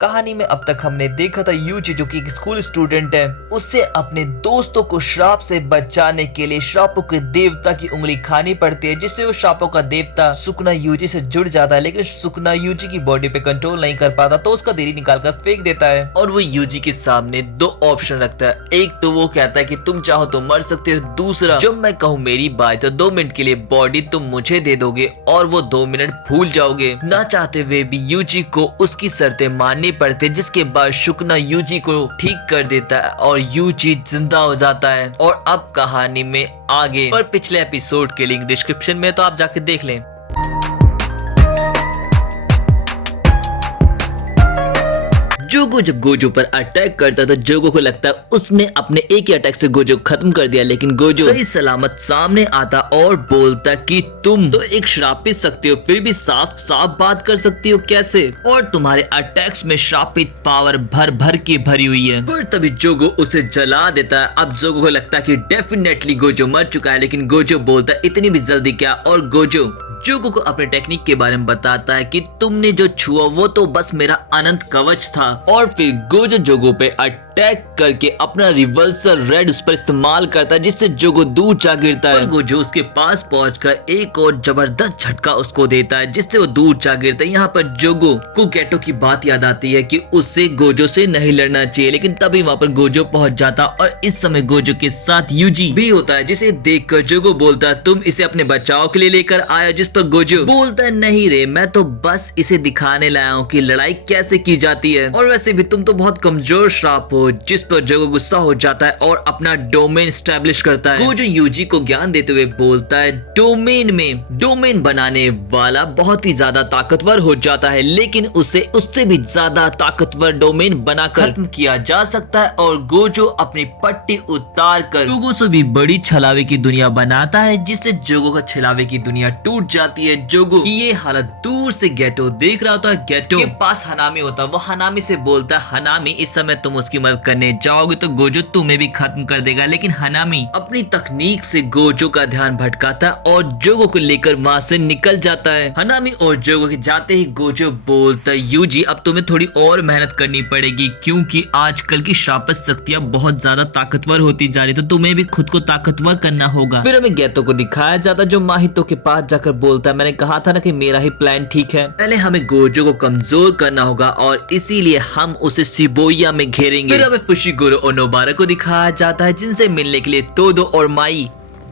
कहानी में अब तक हमने देखा था यूजी जो कि एक स्कूल स्टूडेंट है, उसे अपने दोस्तों को श्राप से बचाने के लिए श्रापों के देवता की उंगली खानी पड़ती है, जिससे वो श्रापों का देवता सुकना यूजी से जुड़ जाता है। लेकिन सुकना यूजी की बॉडी पे कंट्रोल नहीं कर पाता तो उसका देरी निकालकर फेंक देता है और वो यूजी के सामने दो ऑप्शन रखता है। एक तो वो कहता है कि तुम चाहो तो मर सकते हो, दूसरा जब मैं कहूँ मेरी बात तो 2 मिनट के लिए बॉडी तुम मुझे दे दोगे और वो 2 मिनट भूल जाओगे। ना चाहते हुए भी यूजी को उसकी शर्तें माननी पड़ते, जिसके बाद शुकना यूजी को ठीक कर देता है और यूजी जिंदा हो जाता है। और अब कहानी में आगे और पिछले एपिसोड के लिंक डिस्क्रिप्शन में, तो आप जाके देख लें। जोगो जब गोजो पर अटैक करता तो जोगो को लगता है उसने अपने एक ही अटैक से गोजो खत्म कर दिया, लेकिन गोजो सही सलामत सामने आता और बोलता कि तुम तो एक श्रापित सकते हो, फिर भी साफ साफ बात कर सकती हो कैसे, और तुम्हारे अटैक्स में श्रापित पावर भर भर के भरी हुई है। पर तभी जोगो उसे जला देता है। अब जोगो को लगता है कि डेफिनेटली गोजो मर चुका है, लेकिन गोजो बोलता है इतनी भी जल्दी क्या, और गोजो जोगो को अपने टेक्निक के बारे में बताता है कि तुमने जो छुआ वो तो बस मेरा अनंत कवच था। और फिर गोजो जोगो पे अटैक करके अपना रिवर्सल रेड उस पर इस्तेमाल करता है, जिससे जोगो दूर जा गिरता है। गोजो उसके पास पहुंचकर एक और जबरदस्त झटका उसको देता है, जिससे वो दूर जा गिरता है। यहाँ पर जोगो को गेटो की बात याद आती है कि उससे गोजो से नहीं लड़ना चाहिए, लेकिन तभी वहाँ पर गोजो पहुंच जाता और इस समय गोजो के साथ यूजी भी होता है, जिसे देखकर जोगो बोलता है तुम इसे अपने बचाव के लिए लेकर आया, जिस पर गोजो बोलता है नहीं रे, मैं तो बस इसे दिखाने लाया हूँ कि लड़ाई कैसे की जाती है, और वैसे भी तुम तो बहुत कमजोर श्राप हो। जिस पर जोगो गुस्सा हो जाता है और अपना डोमेन स्टैब्लिश करता है। गोजो यूजी को ज्ञान देते हुए बोलता है डोमेन बनाने वाला बहुत ही ज्यादा ताकतवर हो जाता है, लेकिन उसे उससे भी ज्यादा ताकतवर डोमेन बनाकर खत्म किया जा सकता है। और गोजो अपनी पट्टी उतार कर जोगो से भी बड़ी छलावे की दुनिया बनाता है, जिससे जोगो का छलावे की दुनिया टूट जाती है। जोगो की ये हालत दूर से गेटो देख रहा होता है। गेटो के पास हनामी होता है, वो हनामी से बोलता है हनामी इस समय तुम उसकी मदद करने जाओगे तो गोजो तुम्हें भी खत्म कर देगा, लेकिन हनामी अपनी तकनीक से गोजो का ध्यान भटकाता है और जोगो को लेकर वहाँ से निकल जाता है। हनामी और जोगो के जाते ही गोजो बोलता है यूजी अब तुम्हें थोड़ी और मेहनत करनी पड़ेगी, क्योंकि आजकल की श्रापित शक्तियाँ बहुत ज्यादा ताकतवर होती जा रही, तो तुम्हें भी खुद को ताकतवर करना होगा। फिर हमें गेतो को दिखाया जाता जो माहितो के पास जाकर बोलता है मैंने कहा था ना कि मेरा ही प्लान ठीक है, पहले हमें गोजो को कमजोर करना होगा और इसीलिए हम उसे शिबुया में घेरेंगे। फिर हमें फुशिगुरो और नोबारा को दिखाया जाता है, जिनसे मिलने के लिए तोदो और माई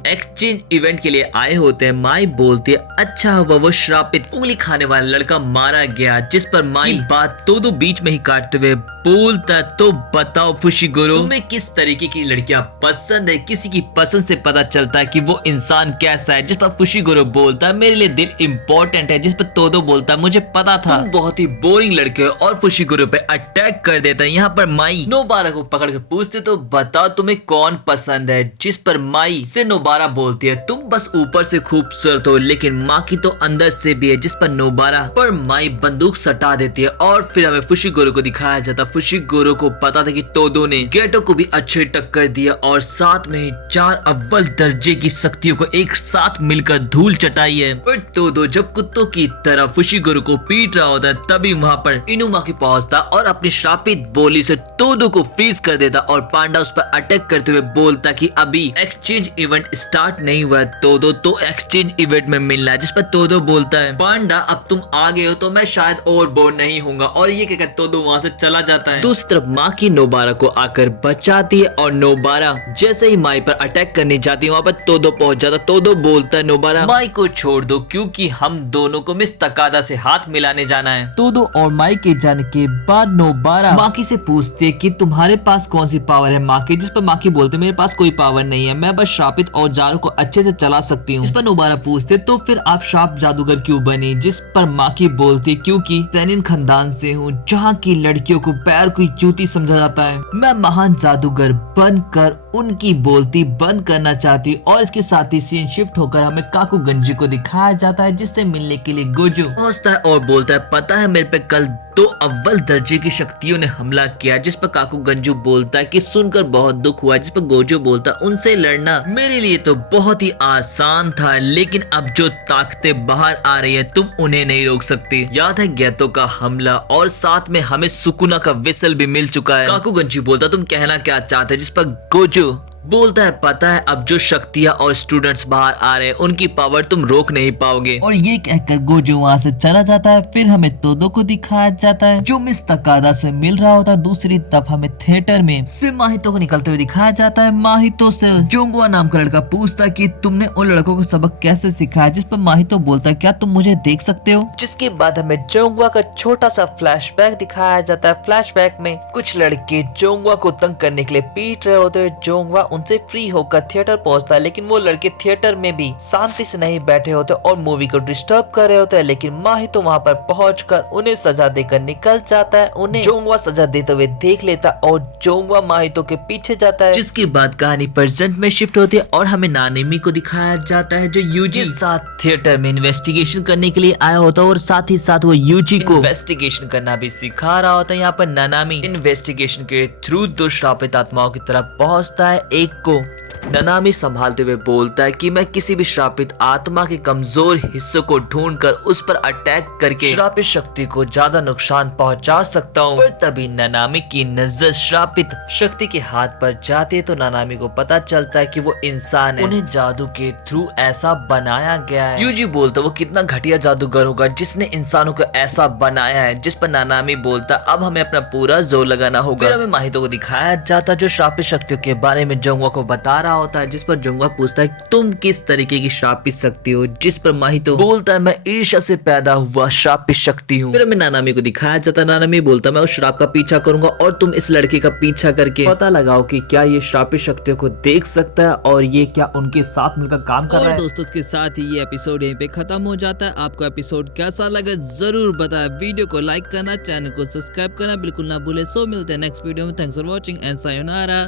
एक्सचेंज इवेंट के लिए आए होते हैं। माई बोलती है अच्छा हुआ वो श्रापित उंगली खाने वाला लड़का मारा गया, जिस पर माई बात तोदो बीच में ही काटते हुए बोलता तो बताओ फुशिगुरो तुम्हें किस तरीके की लड़कियां पसंद है, किसी की पसंद से पता चलता है कि वो इंसान कैसा है, जिस पर फुशिगुरो बोलता है मेरे लिए दिल इम्पोर्टेंट है, जिस पर तोदो बोलता है मुझे पता था तुम बहुत ही बोरिंग लड़के हो, और फुशिगुरो पे अटैक कर देता है। यहाँ पर माई नोबारा को पकड़ के पूछते तो बताओ तुम्हें कौन पसंद है, जिस पर माई से नोबारा बोलती है तुम बस ऊपर से खूबसूरत हो, लेकिन माँ की तो अंदर से भी है, जिस पर नोबारा पर माई बंदूक सटा देती है। और फिर हमें फुशिगुरो को दिखाया जाता। फुशिगुरो को पता था कि तोदो ने गेटो को भी अच्छे टक्कर दिया और साथ में ही 4 अव्वल दर्जे की शक्तियों को एक साथ मिलकर धूल चटाई है। पर तोदो जब कुत्तों की तरह फुशिगुरो को पीट रहा होता है, तभी वहाँ पर इनुमा के पहुंचता और अपनी श्रापित बोली से तोदो को फ्रीज कर देता और पांडा उस पर अटैक करते हुए बोलता कि अभी एक्सचेंज इवेंट स्टार्ट नहीं हुआ है तोदो, तो एक्सचेंज इवेंट में मिलना है, जिस पर तोदो बोलता है पांडा अब तुम आ गए हो तो मैं शायद और बोर नहीं होऊंगा, और ये कहकर तोदो वहाँ से चला जाता है। दूसरी तरफ माँ की नोबारा को आकर बचाती है और नोबारा जैसे ही माई पर अटैक करने जाती है वहाँ पर तोदो पहुंच जाता। तोदो बोलता है नोबारा माई को छोड़ दो क्योंकि हम दोनों को मिस तकादा से हाथ मिलाने जाना है। तोदो और माई के जाने के बाद नोबारा माकी से पूछती है कि तुम्हारे पास कौन सी पावर है माकी, जिस पर माकी बोलते मेरे पास कोई पावर नहीं है, मैं बस श्रापित औजारों को अच्छे से चला सकती हूँ। इस पर नोबारा पूछते तो फिर आप श्राप जादूगर क्यों बनी, जिस पर माकी बोलती क्योंकि सैनिन खानदान से हूँ जहाँ की लड़कियों को पैर की जूती समझा जाता है, मैं महान जादूगर बनकर उनकी बोलती बंद करना चाहती और इसके साथ ही सीन शिफ्ट होकर हमें काकू गंजी को दिखाया जाता है, जिससे मिलने के लिए गोजो पहुंचता है और बोलता है पता है मेरे पे कल 2 अव्वल दर्जे की शक्तियों ने हमला किया। जिस पर काकू गंजू बोलता है कि सुनकर बहुत दुख हुआ। जिस पर गोजो बोलता है उनसे लड़ना मेरे लिए तो बहुत ही आसान था, लेकिन अब जो ताकतें बाहर आ रही है तुम उन्हें नहीं रोक सकती। याद है गैतो का हमला और साथ में हमें सुकुना का विसल भी मिल चुका है। काकू गंजू बोलता तुम कहना क्या चाहते हो, जिस पर गोजो बोलता है पता है अब जो शक्तियां और स्टूडेंट्स बाहर आ रहे हैं उनकी पावर तुम रोक नहीं पाओगे। और ये कहकर गोजो वहाँ से चला जाता है। फिर हमें तोदो को दिखाया जाता है जो मिस तकादा से मिल रहा होता है। दूसरी तरफ हमें थिएटर में से माहितो को निकलते हुए दिखाया जाता है। माहितो से जोंगवा नाम का लड़का पूछता है कि तुमने उन लड़कों को सबक कैसे सिखाया, जिस पर माहितो बोलता है क्या तुम मुझे देख सकते हो। जिसके बाद हमें जोंगवा का छोटा सा फ्लैशबैक दिखाया जाता है। फ्लैशबैक में कुछ लड़के जोंगवा को तंग करने के लिए पीट रहे होते हैं। जोंगवा उनसे फ्री होकर थिएटर पहुंचता है, लेकिन वो लड़के थिएटर में भी शांति से नहीं बैठे होते और मूवी को डिस्टर्ब कर रहे होते हैं। लेकिन माहितो वहां पर पहुंचकर उन्हें सजा देकर निकल जाता है। उन्हें जोंगवा सजा देते हुए देख लेता और जोंगवा माहितो के पीछे जाता है। जिसके बाद कहानी प्रेजेंट में शिफ्ट होती है और हमें नानिमी को दिखाया जाता है जो यूजी के साथ थिएटर में इन्वेस्टिगेशन करने के लिए आया होता है और साथ ही साथ वो यूजी को इन्वेस्टिगेशन करना भी सिखा रहा होता है। यहाँ पर नानामी इन्वेस्टिगेशन के थ्रू 2 श्रापित आत्माओं की तरफ पहुंचता है। एक को ननामी संभालते हुए बोलता है कि मैं किसी भी श्रापित आत्मा के कमजोर हिस्सों को ढूंढकर उस पर अटैक करके श्रापित शक्ति को ज्यादा नुकसान पहुंचा सकता हूँ। पर तभी ननामी की नजर श्रापित शक्ति के हाथ पर जाती है तो ननामी को पता चलता है कि वो इंसान है, उन्हें जादू के थ्रू ऐसा बनाया गया है। यूजी बोलता वो कितना घटिया जादूगर होगा जिसने इंसानों को ऐसा बनाया है। जिस पर ननामी बोलता अब हमें अपना पूरा जोर लगाना होगा। फिर हमें माहितो को दिखाया जाता जो श्रापित शक्तियों के बारे में जोंगवा को बता रहा होता है। जिस पर जोंगवा पूछता है तुम किस तरीके की श्रापित शक्ति हो, जिस पर माहितो बोलता है मैं ईर्ष्या से पैदा हुआ श्रापित शक्ति हूँ। फिर हमें नानामी को दिखाया जाता है। नानामी बोलता मैं उस श्राप का पीछा करूंगा और तुम इस लड़के का पीछा करके पता लगाओ कि क्या ये श्रापित शक्तियों को देख सकता है और ये क्या उनके साथ मिलकर काम कर रहा है। दोस्तों के साथ ही ये एपिसोड यहीं पे खत्म हो जाता है। आपको एपिसोड कैसा लगा जरूर बताएं। वीडियो को लाइक करना, चैनल को सब्सक्राइब करना बिल्कुल ना भूले। सो मिलते हैं नेक्स्ट वीडियो में। Thanks for watching and sayonara.